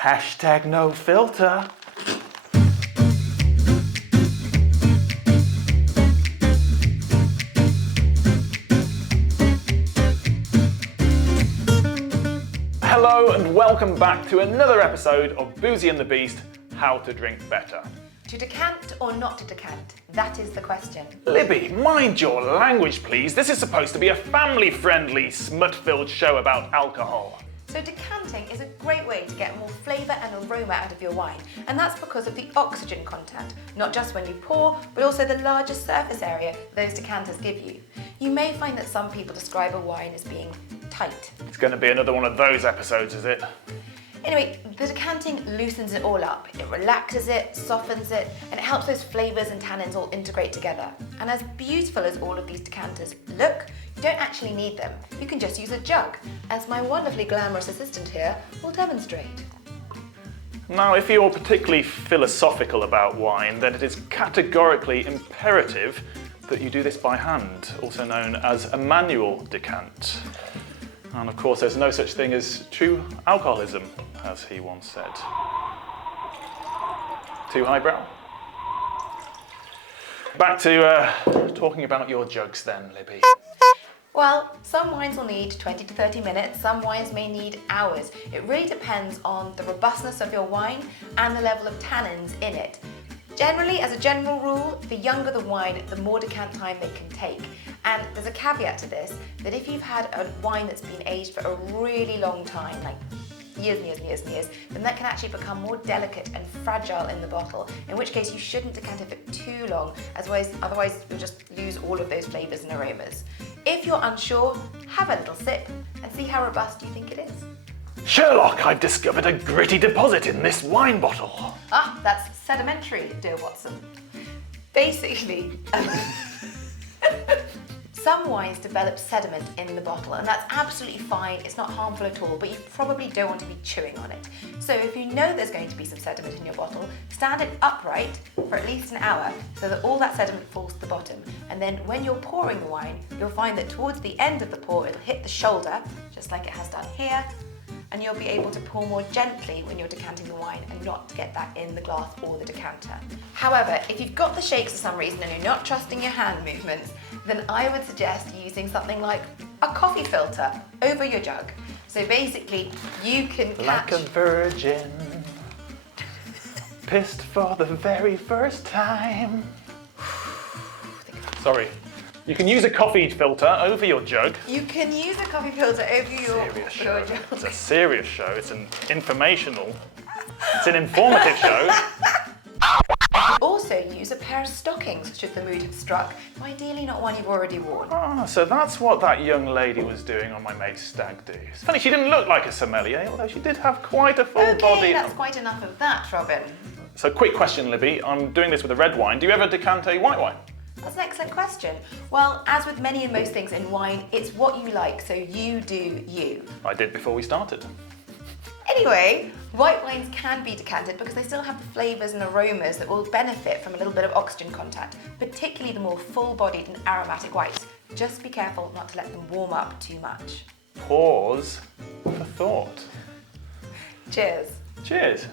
Hashtag no filter. Hello and welcome back to another episode of Boozy and the Beast, How to Drink Better. To decant or not to decant? That is the question. Libby, mind your language please. This is supposed to be a family-friendly, smut-filled show about alcohol. So decanting is a great way to get more flavour and aroma out of your wine, and that's because of the oxygen content, not just when you pour, but also the larger surface area those decanters give you. You may find that some people describe a wine as being tight. It's going to be another one of those episodes, is it? Anyway, the decanting loosens it all up. It relaxes it, softens it, and it helps those flavours and tannins all integrate together. And as beautiful as all of these decanters look, you don't actually need them. You can just use a jug, as my wonderfully glamorous assistant here will demonstrate. Now, if you're particularly philosophical about wine, then it is categorically imperative that you do this by hand, also known as a manual decant. And of course, there's no such thing as true alcoholism, as he once said. Too highbrow? Back to talking about your jugs then, Libby. Well, some wines will need 20 to 30 minutes, some wines may need hours. It really depends on the robustness of your wine and the level of tannins in it. Generally, as a general rule, the younger the wine, the more decant time they can take. And there's a caveat to this, that if you've had a wine that's been aged for a really long time, like years and years and years and years, then that can actually become more delicate and fragile in the bottle, in which case you shouldn't decant it for too long, otherwise you'll just lose all of those flavours and aromas. If you're unsure, have a little sip and see how robust you think it is. Sherlock, I've discovered a gritty deposit in this wine bottle. Ah, that's sedimentary, dear Watson. Basically, some wines develop sediment in the bottle, and that's absolutely fine, it's not harmful at all, but you probably don't want to be chewing on it. So if you know there's going to be some sediment in your bottle, stand it upright for at least an hour so that all that sediment falls to the bottom. And then when you're pouring the wine, you'll find that towards the end of the pour, it'll hit the shoulder, just like it has done here, and you'll be able to pour more gently when you're decanting the wine and not get that in the glass or the decanter. However, if you've got the shakes for some reason and you're not trusting your hand movements, then I would suggest using something like a coffee filter over your jug. So basically, you can catch... Like a virgin, pissed for the very first time. Sorry. You can use a coffee filter over your jug. You can use a coffee filter over your jug. It's a serious show. It's an informational. It's an informative show. You also use a pair of stockings should the mood have struck, ideally not one you've already worn. Ah, so that's what that young lady was doing on my mate's stag do. It's funny, she didn't look like a sommelier, although she did have quite a full body. Okay, that's quite enough of that, Robin. So quick question, Libby. I'm doing this with a red wine. Do you ever decant a white wine? That's an excellent question. Well, as with many and most things in wine, it's what you like, so you do you. I did before we started. Anyway, white wines can be decanted because they still have the flavours and aromas that will benefit from a little bit of oxygen contact, particularly the more full-bodied and aromatic whites. Just be careful not to let them warm up too much. Pause for thought. Cheers. Cheers.